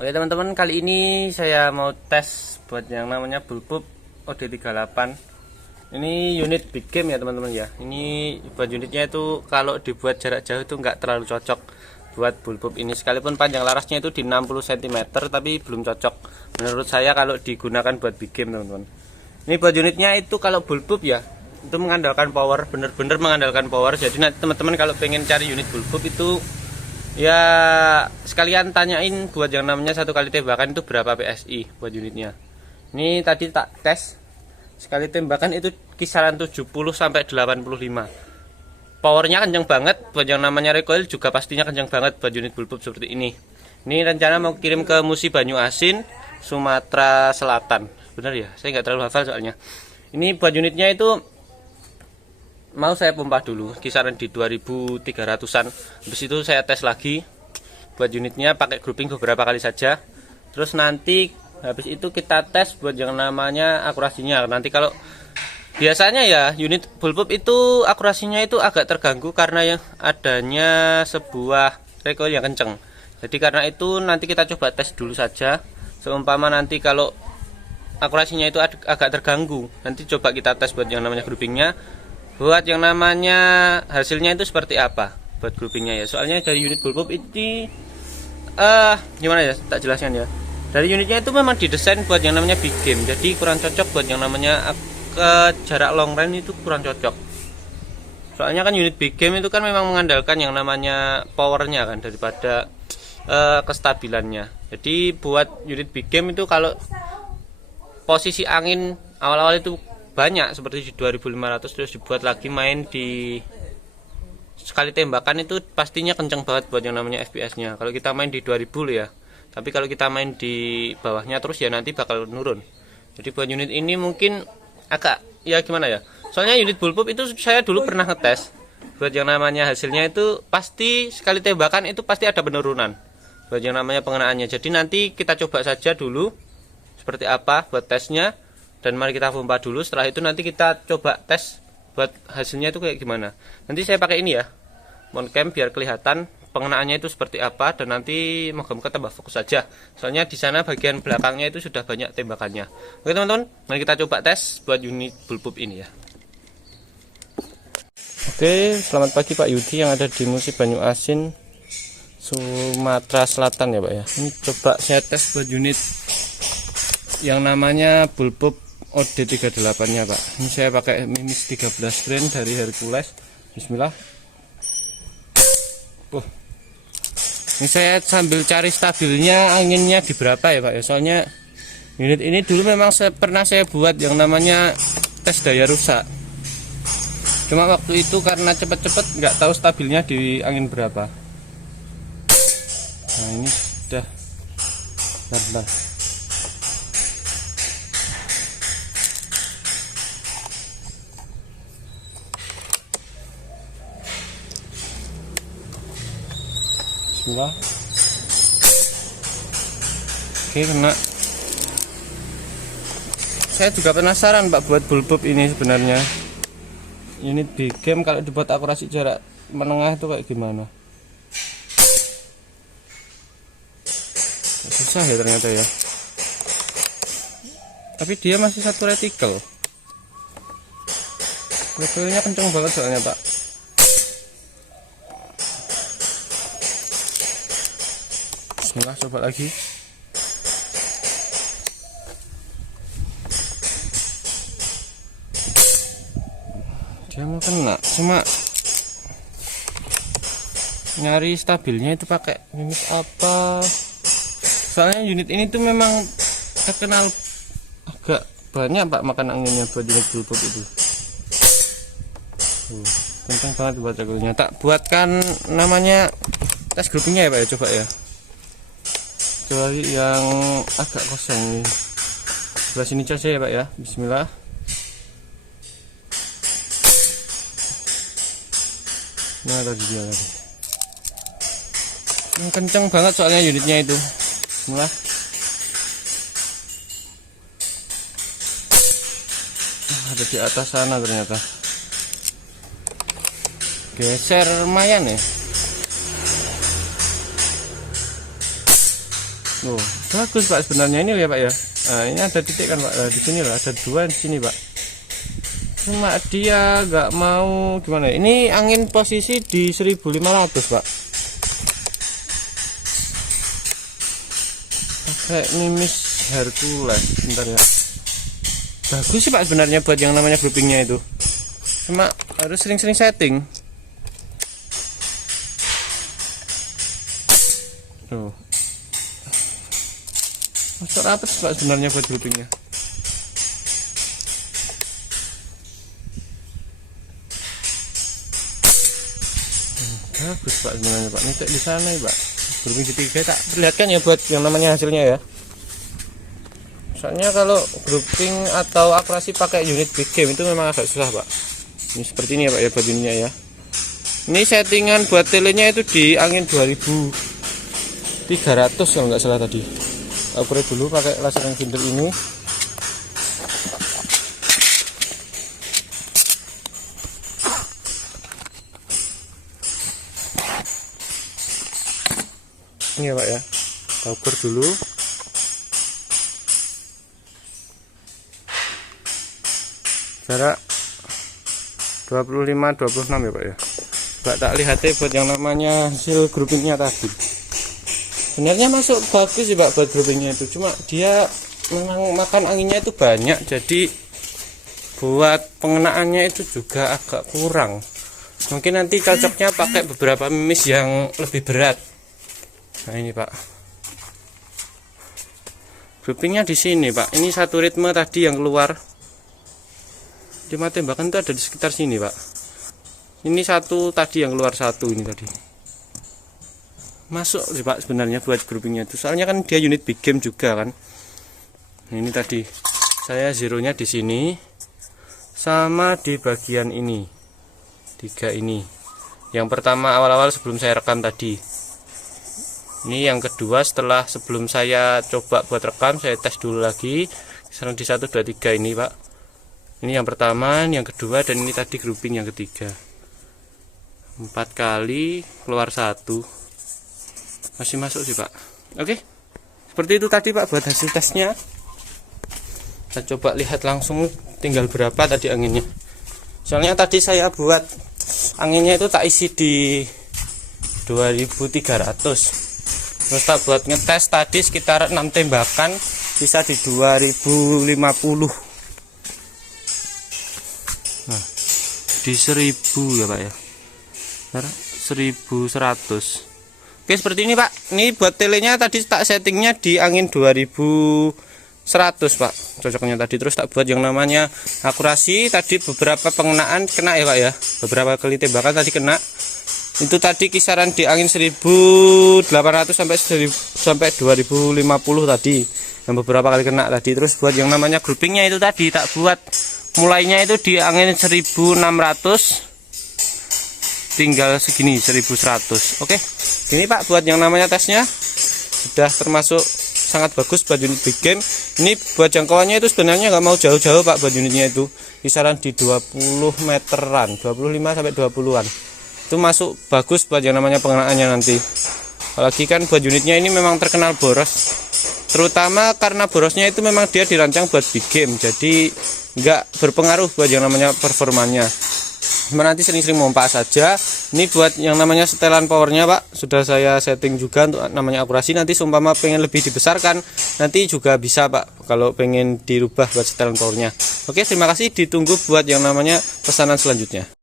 Oke teman-teman, kali ini saya mau tes buat yang namanya Bulbub OD38. Ini unit big game ya teman-teman ya. Ini buat unitnya itu kalau dibuat jarak jauh itu nggak terlalu cocok buat Bulbub ini, sekalipun panjang larasnya itu di 60 cm tapi belum cocok menurut saya kalau digunakan buat big game teman-teman. Ini buat unitnya itu kalau Bulbub ya, itu mengandalkan power, bener-bener mengandalkan power. Jadi nanti teman-teman kalau pengen cari unit Bulbub itu ya sekalian tanyain buat yang namanya satu kali tembakan itu berapa PSI buat unitnya. Ini tadi tak tes, sekali tembakan itu kisaran 70 sampai 85. Powernya kencang banget, buat yang namanya recoil juga pastinya kencang banget buat unit Bulbub seperti ini. Ini rencana mau kirim ke Musi Banyuasin, Sumatera Selatan. Bener ya, saya nggak terlalu hafal soalnya. Ini buat unitnya itu mau saya pompa dulu kisaran di 2300-an. Habis itu saya tes lagi buat unitnya pakai grouping beberapa kali saja. Terus nanti habis itu kita tes buat yang namanya akurasinya. Nanti kalau biasanya ya unit Bulbub itu akurasinya itu agak terganggu karena yang adanya sebuah recoil yang kenceng. Jadi karena itu nanti kita coba tes dulu saja. Seumpama nanti kalau akurasinya itu agak terganggu, nanti coba kita tes buat yang namanya groupingnya. Buat yang namanya hasilnya itu seperti apa buat groupingnya ya. Soalnya dari unit Bulbub ini gimana ya tak jelaskan ya. Dari unitnya itu memang didesain buat yang namanya big game, jadi kurang cocok buat yang namanya ke jarak long range, itu kurang cocok. Soalnya kan unit big game itu kan memang mengandalkan yang namanya powernya kan daripada kestabilannya. Jadi buat unit big game itu kalau posisi angin awal-awal itu banyak seperti di 2500, terus dibuat lagi main di sekali tembakan itu pastinya kenceng banget buat yang namanya FPS nya kalau kita main di 2000 ya. Tapi kalau kita main di bawahnya terus ya nanti bakal nurun. Jadi buat unit ini mungkin agak ya gimana ya, soalnya unit Bulbub itu saya dulu pernah ngetes buat yang namanya hasilnya itu pasti sekali tembakan itu pasti ada penurunan buat yang namanya pengenaannya. Jadi nanti kita coba saja dulu seperti apa buat tesnya, dan mari kita pompa dulu. Setelah itu nanti kita coba tes buat hasilnya itu kayak gimana. Nanti saya pakai ini ya, moncam, biar kelihatan pengenaannya itu seperti apa, dan nanti moga-moga tambah fokus saja. Soalnya di sana bagian belakangnya itu sudah banyak tembakannya. Oke teman-teman, mari kita coba tes buat unit Bulbub ini ya. Oke, selamat pagi Pak Yudi yang ada di Musi Banyuasin, Sumatera Selatan ya Pak ya. Ini coba saya tes buat unit yang namanya Bulbub OD38 nya Pak. Ini saya pakai minus 13 grain dari Hercules. Bismillah. Ini saya sambil cari stabilnya anginnya di berapa ya Pak ya. Soalnya unit ini dulu memang pernah saya buat yang namanya tes daya rusak. Cuma waktu itu karena cepet-cepet nggak tahu stabilnya di angin berapa. Nah ini sudah. Bentar. Bismillah. Oke, kena. Saya juga penasaran Pak buat Bulbub ini sebenarnya. Unit big game kalau dibuat akurasi jarak menengah itu kayak gimana? Susah ya ternyata ya. Tapi dia masih satu retikel. Retikelnya kenceng banget soalnya Pak. Bismillah, coba lagi. Dia mau kena, cuma nyari stabilnya itu pakai unit apa. Soalnya unit ini tuh memang terkenal agak banyak Pak makan anginnya buat unit Bulbub itu. Kencang banget buat regulnya. Tak buatkan namanya tes groupingnya ya Pak ya, coba ya. Kecuali yang agak kosong nih. Sebelah sini saja ya Pak ya. Bismillah. Nah tadi dia tadi. Kenceng banget soalnya unitnya itu. Bismillah. Ada di atas sana ternyata. Geser lumayan ya. Oh, bagus Pak sebenarnya ini ya Pak ya. Nah, ini ada titik kan Pak. Nah, di sini lah ada 2 di sini Pak. Cuma dia nggak mau gimana ya? Ini angin posisi di 1500 Pak. Pakai Nimis Hercules bentar ya. Bagus sih Pak sebenarnya buat yang namanya groupingnya itu. Cuma harus sering-sering setting. Tuh. Masuk rapet Pak sebenarnya buat groupingnya. Bagus Pak sebenarnya Pak. Nitik di sana ya Pak. Grouping ketiga tak perlihatkan ya buat yang namanya hasilnya ya. Soalnya kalau grouping atau akurasi pakai unit big game itu memang agak susah Pak. Ini seperti ini ya Pak ya buat unitnya ya. Ini settingan buat telenya itu di angin 2300 kalau nggak salah tadi. Upgrade dulu pakai laser yang binder ini. Ini ya Pak ya. Ukur dulu. Jarak 25-26 ya Pak ya. Coba tak lihat buat yang namanya hasil groupingnya tadi. Sebenarnya masuk bagus sih Pak buat groupingnya itu, cuma dia memang makan anginnya itu banyak, jadi buat pengenaannya itu juga agak kurang. Mungkin nanti cocoknya pakai beberapa mimis yang lebih berat. Nah ini Pak, groupingnya di sini Pak. Ini satu ritme tadi yang keluar 5 tembakan itu ada di sekitar sini Pak. Ini satu tadi yang keluar satu ini tadi. Masuk sih Pak sebenarnya buat groupingnya itu, soalnya kan dia unit big game juga kan. Nah, ini tadi saya zeronya di sini sama di bagian ini 3 ini. Yang pertama awal-awal sebelum saya rekam tadi. Ini yang kedua setelah sebelum saya coba buat rekam, saya tes dulu lagi. Sekarang di 1, 2, 3 ini Pak. Ini yang pertama, ini yang kedua, dan ini tadi grouping yang ketiga. 4 kali keluar 1. Masih masuk sih Pak. Oke, seperti itu tadi Pak buat hasil tesnya. Kita coba lihat langsung tinggal berapa tadi anginnya. Soalnya tadi saya buat anginnya itu tak isi di 2300. Terus tak buat ngetes tadi sekitar 6 tembakan bisa di 2050. Nah, di 1000 ya Pak ya. 1100. Oke seperti ini Pak. Ini buat telenya tadi tak settingnya di angin 2100 Pak. Cocoknya tadi. Terus tak buat yang namanya akurasi. Tadi beberapa pengenaan kena ya Pak ya. Beberapa kali tembakan tadi kena. Itu tadi kisaran di angin 1800 sampai 2050 tadi. Yang beberapa kali kena tadi. Terus buat yang namanya groupingnya itu tadi tak buat mulainya itu di angin 1600. Tinggal segini 1100. Oke, ini Pak buat yang namanya tesnya sudah termasuk sangat bagus buat unit big game. Ini buat jangkauannya itu sebenarnya nggak mau jauh-jauh Pak buat unitnya itu kisaran di 20 meteran, 25 sampai 20-an. Itu masuk bagus buat yang namanya pengenaannya nanti. Apalagi kan buat unitnya ini memang terkenal boros, terutama karena borosnya itu memang dia dirancang buat big game, jadi nggak berpengaruh buat yang namanya performanya. Cuma nanti sering-sering pompa saja. Ini buat yang namanya setelan powernya Pak, sudah saya setting juga untuk namanya akurasi. Nanti seumpama pengen lebih dibesarkan nanti juga bisa Pak kalau pengen dirubah buat setelan powernya. Oke, terima kasih, ditunggu buat yang namanya pesanan selanjutnya.